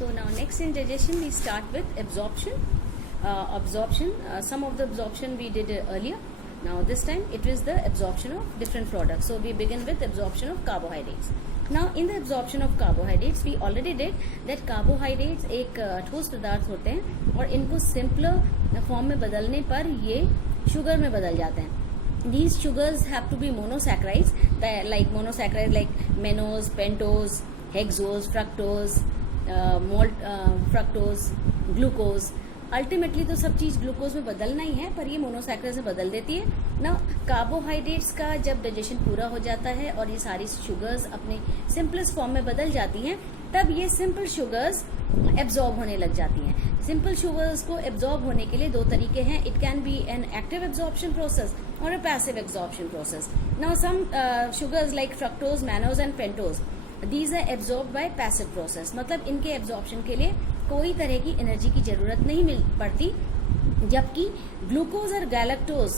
So now next in digestion we start with absorption. Some of the absorption we did earlier. Now this time it is the absorption of different products. So we begin with absorption of carbohydrates. Now in the absorption of carbohydrates we already did that carbohydrates एक ठोस पदार्थ होते हैं और इनको simpler form में बदलने पर ये शुगर में बदल जाते हैं. These sugars have to be monosaccharides like mannose, pentose, hexose, fructose, fructose, glucose. Ultimately तो सब चीज ग्लूकोज में बदलना ही है, पर ये मोनोसैक्राइड से बदल देती है ना. कार्बोहाइड्रेट्स का जब डाइजेशन पूरा हो जाता है और ये सारी शुगर्स अपने सिंपलेस्ट फॉर्म में बदल जाती हैं, तब ये सिंपल शुगर्स एब्जॉर्ब होने लग जाती हैं. सिंपल शुगर्स को एब्जॉर्ब होने के लिए दो तरीके हैं. It can be an active absorption process और a passive absorption process. Now some sugars like fructose, mannose and pentose, these are absorb by passive process. मतलब इनके एब्जॉर्प्शन के लिए कोई तरह की एनर्जी की जरूरत नहीं मिल पड़ती, जबकि ग्लूकोज और गैलेक्टोज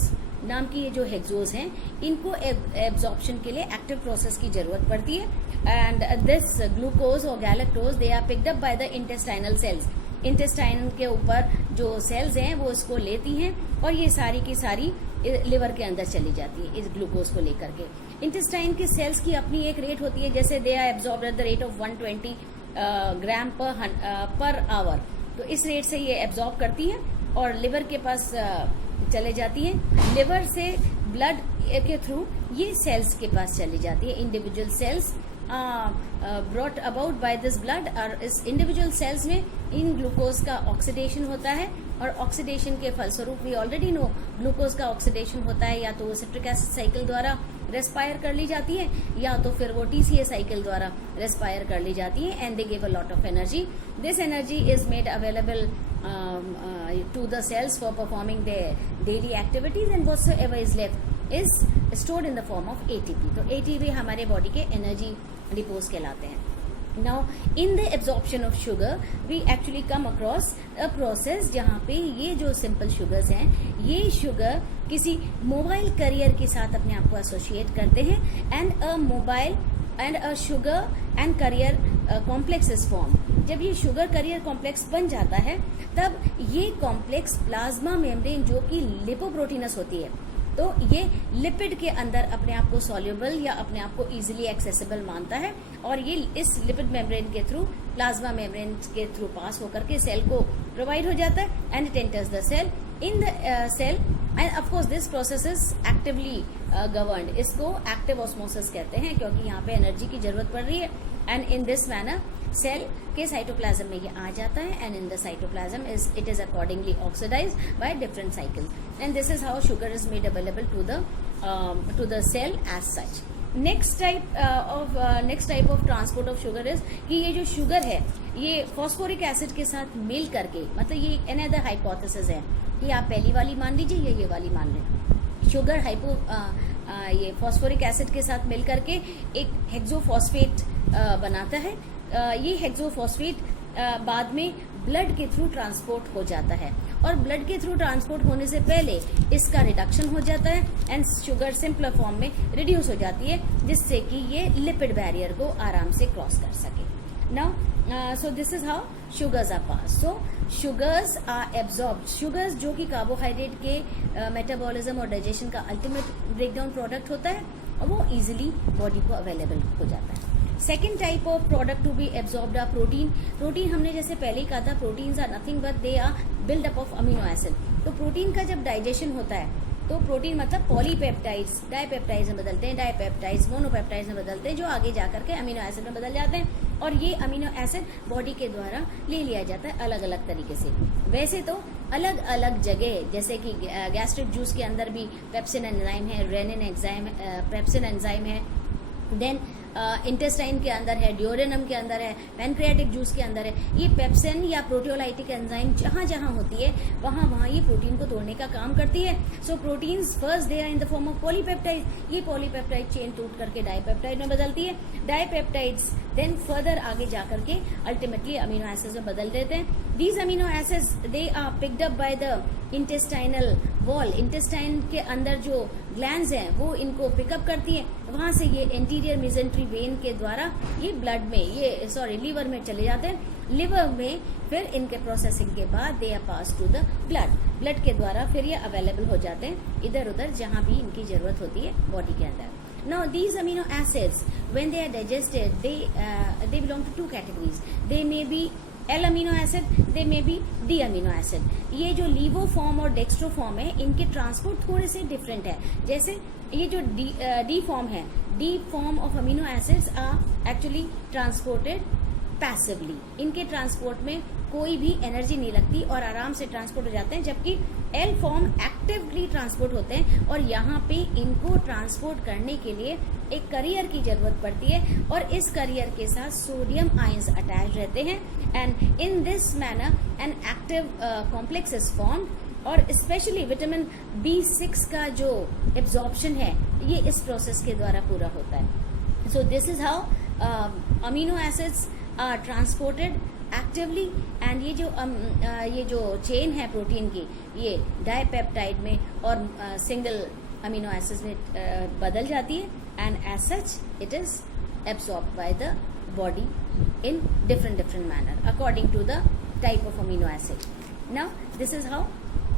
नाम की ये जो हेक्सोज हैं, इनको एब्जॉर्प्शन के लिए एक्टिव प्रोसेस की जरूरत पड़ती है. एंड दिस ग्लूकोज और galactose they are picked up by the intestinal cells. Intestine के ऊपर जो सेल्स हैं वो इसको लेती हैं और ये सारी की सारी लिवर के अंदर चली जाती है इस ग्लूकोज को लेकर के. इंटेस्टाइन के सेल्स की अपनी एक रेट होती है, जैसे they are absorb at the rate of 120 gram per hour. तो इस रेट से ये एब्जॉर्ब करती हैं और लिवर के पास चले जाती हैं. लिवर से ब्लड के थ्रू ये सेल्स के पास चली जाती है. Individual cells brought about by this blood. और इस इंडिविजुअल सेल्स में इन ग्लूकोज का ऑक्सीडेशन होता है और ऑक्सीडेशन के फलस्वरूप वी ऑलरेडी नो ग्लूकोज का ऑक्सीडेशन होता है या तो वो सिट्रिक एसिड साइकिल द्वारा रेस्पायर कर ली जाती है या तो फिर वो टीसीए साइकिल द्वारा रेस्पायर कर ली जाती है. And they give a lot of energy. This energy is made available to the cells for performing their daily activities, and whatsoever is left is stored in the form of ATP. तो ATP हमारे body के energy depots कहलाते हैं. Now in the absorption of sugar we actually come across a process जहाँ पे ये जो simple sugars हैं, ये sugar किसी मोबाइल करियर के साथ अपने आप को एसोसिएट करते हैं. And a mobile and a sugar and career complex is form. जब ये शुगर करियर कॉम्प्लेक्स बन जाता है तब ये कॉम्प्लेक्स प्लाज्मा मेम्ब्रेन जो कि लिपोप्रोटीनस होती है, तो ये लिपिड के अंदर अपने आप को सॉल्युबल या अपने आप को इजीली एक्सेसिबल मानता है और ये इस लिपिड मेम्ब्रेन के थ्रू प्लाज्मा मेम्ब्रेन के थ्रू पास होकर के सेल को प्रोवाइड हो जाता है. And it enters the cell. In the cell and of course this process is actively governed. इसको एक्टिव ऑस्मोसिस कहते हैं क्योंकि यहाँ पे एनर्जी की जरूरत पड़ रही है. And in this manner cell के साइटोप्लाज्म में ये आ जाता है and in the cytoplasm it is accordingly oxidised by different cycles. And this is how sugar is made available to the cell as such. Next type of transport of sugar is कि ये जो sugar है ये phosphoric acid के साथ मिल करके, मतलब ये एक अनदर हाइपोथेसिस है कि आप पहली वाली मान लीजिए या ये वाली मान लें. शुगर ये फॉस्फोरिक एसिड के साथ मिल करके एक हेक्सोफॉस्फेट बनाता है. ये हेक्सोफॉस्फेट बाद में ब्लड के थ्रू ट्रांसपोर्ट हो जाता है और ब्लड के थ्रू ट्रांसपोर्ट होने से पहले इसका रिडक्शन हो जाता है एंड शुगर सिंपलर फॉर्म में रिड्यूस हो जाती है, जिससे कि ये लिपिड बैरियर को आराम से क्रॉस कर सके. Now so this is how sugars are pass. So sugars are absorbed. Sugars जो कि कार्बोहाइड्रेट के मेटाबॉलिज्म और डाइजेशन का अल्टीमेट ब्रेकडाउन प्रोडक्ट होता है और वो इजीली बॉडी को अवेलेबल हो जाता है. Second type of product to be absorbed are protein. Protein हमने जैसे पहले ही कहा था, proteins are nothing but they are build up of amino acid. तो प्रोटीन का जब डाइजेशन होता है तो प्रोटीन मतलब पॉलीपेप्टाइड्स डाइपेप्टाइड्स में बदलते हैं, डाइपेप्टाइड्स मोनोपेप्टाइड्स में बदलते हैं, जो आगे जाकर के अमीनो एसिड में बदल जाते हैं और ये अमीनो एसिड बॉडी के द्वारा ले लिया जाता है अलग अलग तरीके से. वैसे तो अलग अलग जगह, जैसे कि गैस्ट्रिक जूस के अंदर भी पेप्सिन एंजाइम है, रेनिन एंजाइम पेप्सिन एंजाइम है, देन इंटेस्टाइन के अंदर है, ड्यूरेनम के अंदर है, पैनक्रियाटिक जूस के अंदर है. ये पेप्सिन या प्रोटियोलाइटिक एंजाइम जहां जहां होती है वहां वहां ये प्रोटीन को तोड़ने का काम करती है. So proteins first they are in the form of polypeptide. ये पॉलीपेप्टाइड चेन टूट करके डाइपेप्टाइड में बदलती है. डाइपेप्टाइड्स देन फर्दर आगे जाकर के अल्टीमेटली अमीनो एसिड्स में बदल देते हैं. These amino acids they are picked up by the intestinal wall. Intestine के अंदर जो ग्लैंड्स हैं वो इनको पिकअप करती हैं. वहां से ये एंटीरियर मेसेंट्री वेन के द्वारा ये ब्लड में, ये सॉरी लीवर में चले जाते हैं। लिवर में फिर इनके प्रोसेसिंग के बाद they are pass to the blood के द्वारा फिर ये अवेलेबल हो जाते हैं इधर उधर जहां भी इनकी जरूरत होती है बॉडी के अंदर। Now these amino acids when they are digested they belong to two categories. They may be L amino acid, they may be D amino acid. ये जो लीवो फॉर्म और डेक्स्ट्रो फॉर्म है इनके ट्रांसपोर्ट थोड़े से डिफरेंट है। जैसे ये जो डी फॉर्म है, D form of amino acids are actually transported passively. इनके ट्रांसपोर्ट में कोई भी एनर्जी नहीं लगती और आराम से ट्रांसपोर्ट हो जाते हैं, जबकि एल फॉर्म एक्टिवली ट्रांसपोर्ट होते हैं और यहाँ पे इनको ट्रांसपोर्ट करने के लिए एक करियर की जरूरत पड़ती है और इस करियर के साथ सोडियम आयंस अटैच रहते हैं and in this manner an active complex is form. और स्पेशली विटामिन B6 का जो एब्जॉर्प्शन है ये इस प्रोसेस के द्वारा पूरा होता है। So this is how amino acids are transported actively and ये जो चेन है प्रोटीन की ये डाइपेप्टाइड में और सिंगल अमीनो एसिड्स में बदल जाती है and as such it is absorbed by the body in different manner according to the type of amino acid. Now this is how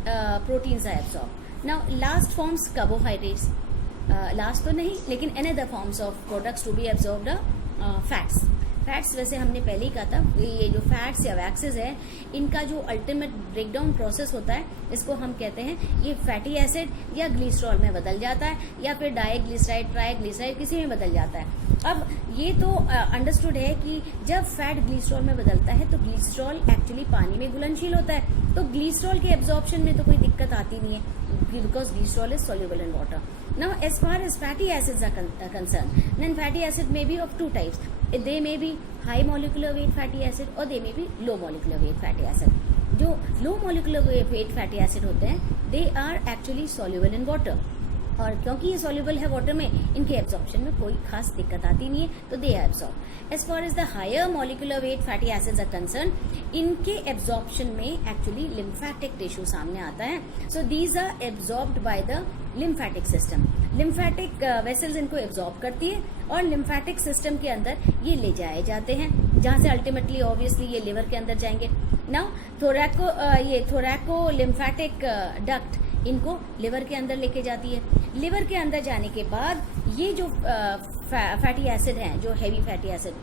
proteins are absorbed. Now last forms carbohydrates, last तो नहीं लेकिन another forms of products to be absorbed fats. Fats वैसे हमने पहले ही कहा था, ये जो फैट्स या वैक्सेस है इनका जो अल्टीमेट ब्रेकडाउन प्रोसेस होता है इसको हम कहते हैं ये फैटी एसिड या ग्लिसरॉल में बदल जाता है या फिर डाइग्लिसराइड ट्राइग्लिसराइड किसी में बदल जाता है। अब ये तो अंडरस्टूड है कि जब फैट ग्लिसरॉल में बदलता है तो ग्लिसरॉल एक्चुअली पानी में घुलनशील होता है, तो ग्लिसरॉल के एब्जॉर्प्शन में तो कोई दिक्कत आती नहीं है because glycerol is soluble in water. Now as far as fatty acids are concerned, then fatty acid may be of two types. They may be high molecular weight fatty acid or they may be low molecular weight fatty acid. जो low molecular weight fatty acid होते हैं they are actually soluble in water. और क्योंकि ये soluble है water में इनके absorption में कोई खास दिक्कत आती नहीं है तो they are absorb. As far as the higher molecular weight fatty acids are concern इनके एब्जॉर्प्शन में एक्चुअली लिम्फेटिक टिश्यू सामने आता है। So these are absorbed by the lymphatic system. Lymphatic vessels इनको एब्जॉर्ब करती है और लिम्फेटिक सिस्टम के अंदर ये ले जाए जाते हैं जहां से अल्टीमेटली ऑब्वियसली ये लिवर के अंदर जाएंगे। नाउ थोरैको लिम्फेटिक डक्ट इनको लिवर के अंदर लेके जाती है। लिवर के अंदर जाने के बाद ये जो फैटी एसिड हैं, जो heavy fatty acid,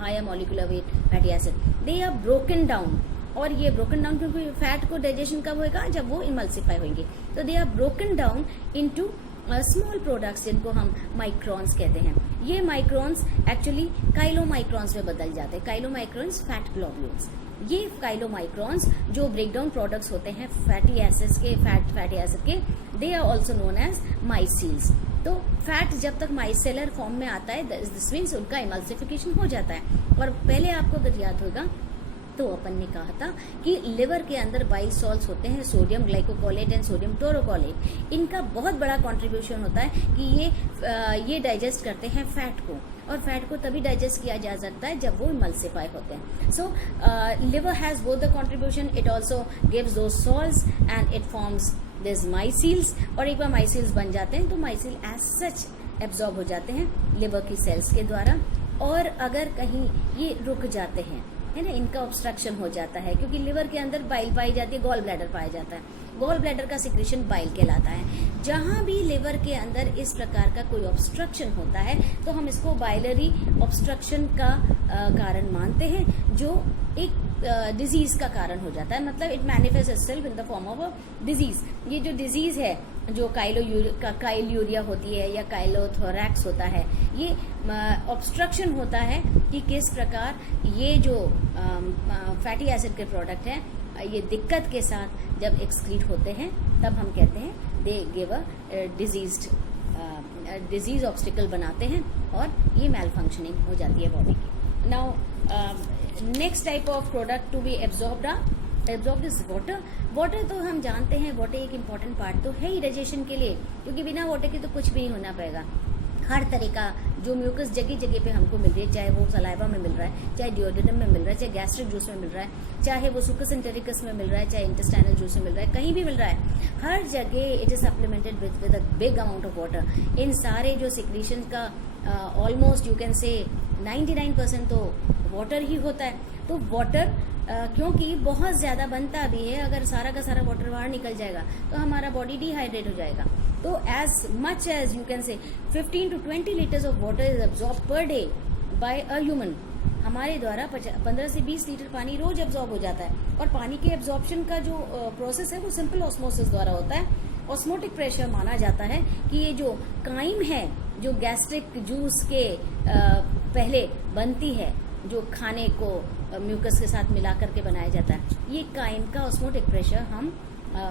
higher molecular weight fatty acid, they are broken down. और ये ब्रोकन डाउन क्योंकि फैट को डाइजेशन कब होगा जब वो इमल्सिफाई होंगे, तो they are broken down into small products जिनको हम माइक्रोन्स कहते हैं। ये माइक्रोन्स एक्चुअली काइलोमाइक्रोन्स में बदल जाते हैं। Chylomicrons fat globules. ये काइलोमाइक्रोन्स जो ब्रेकडाउन प्रोडक्ट्स होते हैं फैटी एसिड्स के, फैटी एसिड के, they are also known as micelles. तो फैट जब तक माइसेलर फॉर्म में आता है दिस मीन्स उनका इमल्सिफिकेशन हो जाता है। और पहले आपको अगर याद होगा तो अपन ने कहा था कि लिवर के अंदर बाइसॉल्स होते हैं, सोडियम ग्लाइकोकोलेट एंड सोडियम टोरोकोलेट। इनका बहुत बड़ा कंट्रीब्यूशन होता है कि ये डाइजेस्ट करते हैं फैट को, और फैट को तभी डाइजेस्ट किया जा सकता है जब वो इमल्सिफाई होते हैं। So liver has both the contribution, it also gives those salts and it forms this micelles. और एक बार माइसील्स बन जाते हैं तो माइसील एज सच एब्जॉर्ब हो जाते हैं लिवर की सेल्स के द्वारा। और अगर कहीं ये रुक जाते हैं, है ना, इनका ऑब्स्ट्रक्शन हो जाता है क्योंकि लिवर के अंदर बाइल पाई जाती है, गॉल ब्लैडर पाया जाता है। गॉल ब्लैडर का सिक्रेशन बाइल कहलाता है। जहां भी लिवर के अंदर इस प्रकार का कोई ऑब्स्ट्रक्शन होता है तो हम इसको बाइलरी ऑब्स्ट्रक्शन का कारण मानते हैं, जो एक डिजीज का कारण हो जाता है। मतलब it manifest itself in the form of a disease. ये जो डिजीज है जो काइलूरिया होती है या काइलोथोरैक्स होता है, ये ऑब्स्ट्रक्शन होता है कि किस प्रकार ये जो फैटी एसिड के प्रोडक्ट हैं ये दिक्कत के साथ जब एक्सक्रीट होते हैं तब हम कहते हैं they give a disease obstacle बनाते हैं और ये मैल फंक्शनिंग हो जाती है बॉडी की। Now next type of product to be absorbed is water. Water तो हम जानते हैं, वाटर एक इम्पॉर्टेंट पार्ट तो है ही डाइजेशन के लिए, क्योंकि बिना वाटर के तो कुछ भी नहीं होना पाएगा। हर तरह का जो म्यूकस जगह जगह पे हमको मिल रही है, चाहे वो सलाइवा में मिल रहा है, चाहे डिओडेनम में मिल रहा है, चाहे गैस्ट्रिक जूस में मिल रहा है, चाहे वो सुकस एंटेरिकस में मिल रहा है, चाहे इंटेस्टाइनल जूस में मिल रहा है, कहीं भी मिल रहा है, हर जगह it is supplemented with a big amount of water. इन सारे जो सिक्रीशन का ऑलमोस्ट यू कैन से 99% तो वाटर ही होता है। तो वाटर क्योंकि बहुत ज़्यादा बनता भी है, अगर सारा का सारा वाटर बाहर निकल जाएगा तो हमारा बॉडी डिहाइड्रेट हो जाएगा। तो as much as you can say 15 to 20 litres of water is absorb per day by a human. हमारे द्वारा 15 से 20 लीटर पानी रोज एब्जॉर्ब हो जाता है। और पानी के एब्जॉर्प्शन का जो प्रोसेस है वो सिंपल ऑस्मोसिस द्वारा होता है। ऑस्मोटिक प्रेशर माना जाता है कि ये जो काइम है, जो गैस्ट्रिक जूस के पहले बनती है, जो खाने को म्यूकस के साथ मिला करके बनाया जाता है, ये काइम का ऑस्मोटिक प्रेशर हम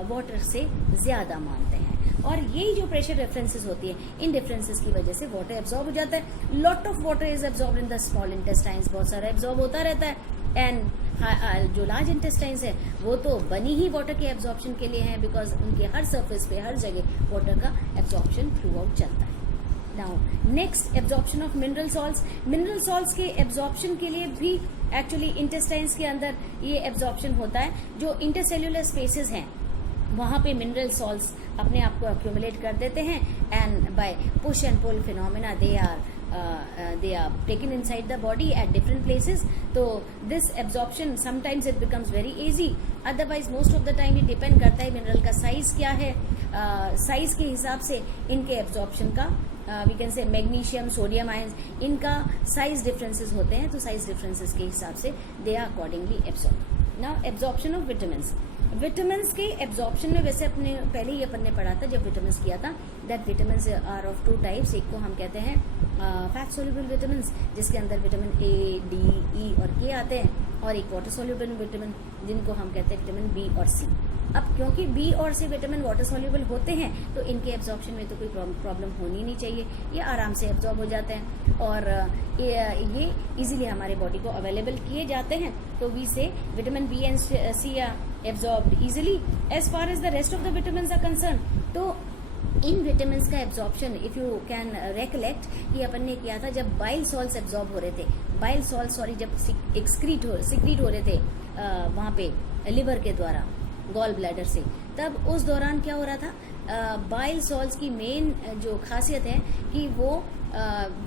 वाटर से ज्यादा मानते हैं। और यही जो प्रेशर डिफरेंसेस होती है, इन डिफरेंसेस की वजह से वाटर एब्जॉर्ब हो जाता है। Lot of water is absorb in the small intestines, बहुत सारा एब्जॉर्ब होता रहता है। एंड जो लार्ज इंटेस्टाइन्स है वो तो बनी ही वाटर के एब्जॉर्प्शन के लिए है, बिकॉज उनके हर सरफेस पे हर जगह वाटर का एब्जॉर्प्शन थ्रू आउट चलता है। Now next, absorption of mineral salts. Mineral salts के एब्जॉर्प्शन के लिए भी एक्चुअली इंटेस्टाइन्स के अंदर ये एब्जॉर्प्शन होता है। जो इंटरसेल्यूलर स्पेसेस हैं वहां पे मिनरल सॉल्ट्स अपने आप को अक्यूमुलेट कर देते हैं, and by push and pull phenomena they are taken inside the body at different places. तो this absorption sometimes it becomes very easy, otherwise most of the time it depend करता है mineral का size क्या है। Size के हिसाब से इनके एब्जॉर्प्शन का we can say magnesium, sodium ions, इनका साइज डिफरेंसेस होते हैं, तो साइज डिफरेंसेस के हिसाब से they are accordingly absorb. Now absorption of vitamins. Vitamins के एब्जॉर्प्शन में वैसे अपने पहले ही अपन ने पढ़ा था जब विटामिन्स किया था, that vitamins are of 2 types. एक को हम कहते हैं फैट सोल्यूबल विटामिन्स, जिसके अंदर विटामिन ए, डी, ई और के आते हैं, और एक वाटर सोल्यूबल विटामिन जिनको हम कहते हैं विटामिन बी और सी। अब क्योंकि बी और सी विटामिन वाटर सोल्यूबल होते हैं तो इनके एब्जॉर्प्शन में तो कोई प्रॉब्लम होनी नहीं चाहिए, ये आराम से एब्जॉर्ब हो जाते हैं और ये इजीली हमारे बॉडी को अवेलेबल किए जाते हैं। तो we say vitamin B and C are absorbed easily as far as the rest of the vitamins are concern. तो इन विटामिन्स का absorption if you can recollect ये अपन ने किया था जब बाइल सॉल्ट्स एब्जॉर्ब हो रहे थे, बाइल सॉल्ट जब सिक्रीट हो रहे थे वहां पे लिवर के द्वारा, गॉल ब्लैडर से, तब उस दौरान क्या हो रहा था, बाइल सॉल्ट्स की मेन जो खासियत है कि वो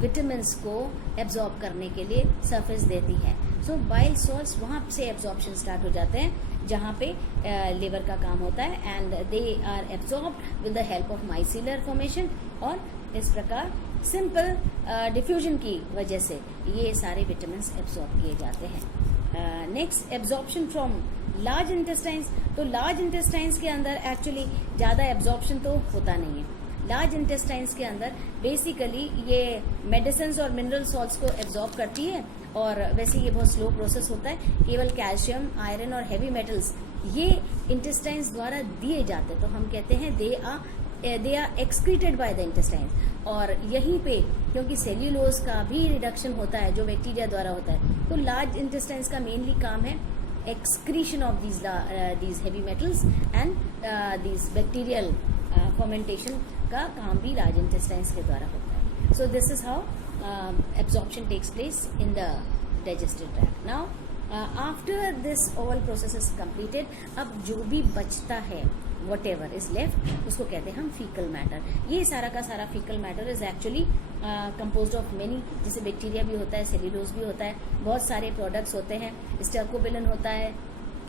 विटामिन्स को एब्जॉर्ब करने के लिए सरफेस देती है। सो बाइल सॉल्ट्स वहां से एब्जॉर्प्शन स्टार्ट हो जाते हैं जहां पे लिवर का काम होता है, and they are absorbed with the help of micellar formation, और इस प्रकार सिंपल डिफ्यूजन की वजह से ये सारे विटामिन्स एब्जॉर्ब किए जाते हैं। Next, absorption from large intestines. तो लार्ज इंटेस्टाइन्स के अंदर एक्चुअली ज्यादा एब्जॉर्प्शन तो होता नहीं है। लार्ज इंटेस्टाइन्स के अंदर बेसिकली ये मेडिसिन्स और मिनरल सॉल्ट्स को एब्जॉर्ब करती है, और वैसे ये बहुत स्लो प्रोसेस होता है। केवल कैल्शियम, आयरन और हैवी मेटल्स ये इंटेस्टाइन्स द्वारा दिए जाते हैं, तो हम कहते हैं they are excreted by the intestines. और यहीं पे क्योंकि सेल्यूलोज का भी रिडक्शन होता है जो बैक्टीरिया द्वारा होता है, तो लार्ज इंटेस्टाइन्स का मेनली काम है excretion of these heavy metals and these bacterial fermentation का काम भी large intestines के द्वारा होता है। So this is how absorption takes place in the digestive tract. Now after this all process is completed, अब जो भी बचता है whatever is left उसको कहते हैं हम फीकल मैटर। ये सारा का सारा faecal matter is actually composed of many, जैसे बैक्टीरिया भी होता है, सेल्यूलोज भी होता है, बहुत सारे प्रोडक्ट्स होते हैं, स्टर्कोबिलिन होता है,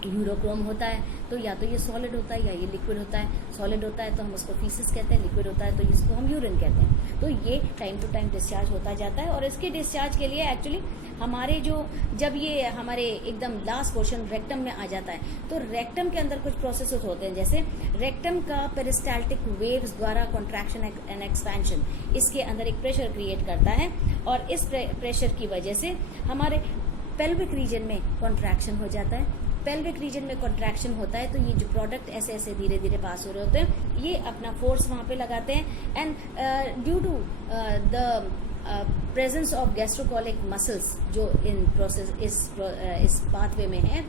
यूरोक्रोम होता है। तो या तो ये सॉलिड होता है या ये लिक्विड होता है। सॉलिड होता है तो हम उसको फीसिस कहते हैं, लिक्विड होता है तो इसको हम यूरिन कहते हैं। तो ये टाइम टू टाइम डिस्चार्ज होता जाता है, और इसके डिस्चार्ज के लिए एक्चुअली हमारे जब ये हमारे एकदम लास्ट पोर्शन रेक्टम में आ जाता है, तो रेक्टम के अंदर कुछ प्रोसेसेस होते हैं, जैसे रेक्टम का पेरिस्टाल्टिक वेव्स द्वारा कॉन्ट्रैक्शन एंड एक्सपेंशन इसके अंदर एक प्रेशर क्रिएट करता है, और इस प्रेशर की वजह से हमारे पेल्विक रीजन में कॉन्ट्रैक्शन हो जाता है। पेल्विक रीजन में कॉन्ट्रैक्शन होता है तो ये जो प्रोडक्ट ऐसे ऐसे धीरे धीरे पास हो रहे होते हैं, ये अपना फोर्स वहां पे लगाते हैं, and due to the presence of gastrocolic muscles जो इन प्रोसेस इस पाथवे में है,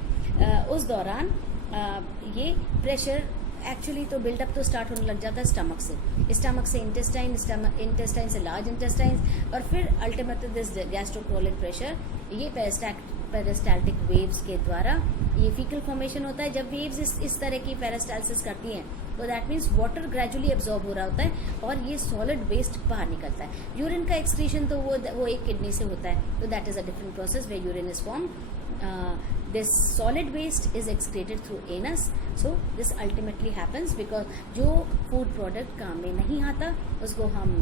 उस दौरान ये प्रेशर एक्चुअली तो बिल्डअप तो स्टार्ट होने लग जाता है स्टमक से इंटेस्टाइन, इंटेस्टाइन से लार्ज इंटेस्टाइन, और फिर अल्टीमेटली दिस गैस्ट्रोकोलिक प्रेशर, ये पेरिस्टाल्टिक वेव्स के द्वारा ये फीकल फॉर्मेशन होता है। जब वेव्स इस तरह की पेरिस्टाल्सिस करती हैं तो that means water gradually absorb हो रहा होता है और ये सॉलिड वेस्ट बाहर निकलता है। यूरिन का एक्सक्रीशन तो वो एक किडनी से होता है, तो that is a different process where urine is form. this solid waste is excreted through anus, so this ultimately happens because जो food product काम में नहीं आता उसको हम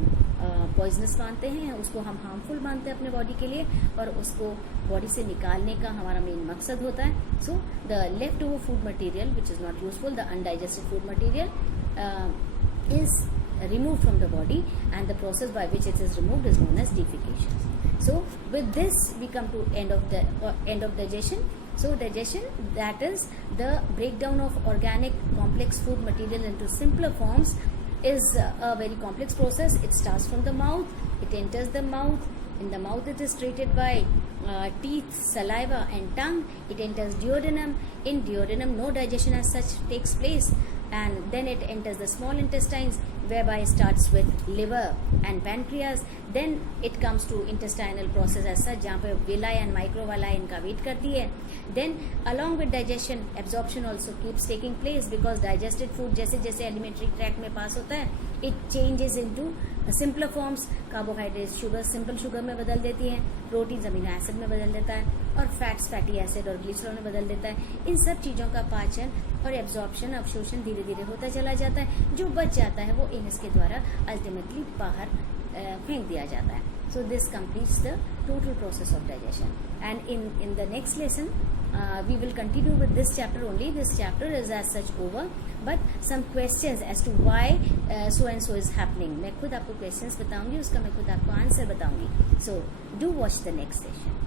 poisonous मानते हैं, उसको हम harmful मानते हैं अपने body के लिए, और उसको body से निकालने का हमारा main मकसद होता है। So the leftover food material which is not useful, the undigested food material is removed from the body, and the process by which it is removed is known as defecation. So with this we come to end of digestion. So digestion, that is the breakdown of organic complex food material into simpler forms, is a very complex process. It starts from the mouth, it enters the mouth. In the mouth it is treated by teeth, saliva and tongue. It enters duodenum. In duodenum no digestion as such takes place, and then it enters the small intestines, whereby it starts with liver and pancreas. Then it comes to intestinal process as such, जहाँ पे villi and microvilli इनका wait करती है. Then along with digestion, absorption also keeps taking place, because digested food जैसे जैसे alimentary tract में पास होता है, it changes into simpler forms. Carbohydrates, sugar, simple sugar में बदल देती है, proteins amino acid में बदल देता है, और fats fatty acid और glycerol में बदल देता है. इन सब चीज़ों का पाचन और एब्जॉर्प्शन, अवशोषण धीरे धीरे होता चला जाता है. जो बच जाता है वो एनस के द्वारा अल्टीमेटली बाहर फेंक दिया जाता है. So this completes the total process of digestion. And in the next lesson, we will continue with this chapter only. This chapter is as such over, but some questions as to why so and so is happening. मैं खुद आपको questions बताऊंगी, उसका मैं खुद आपको answer बताऊंगी. So do watch the next session.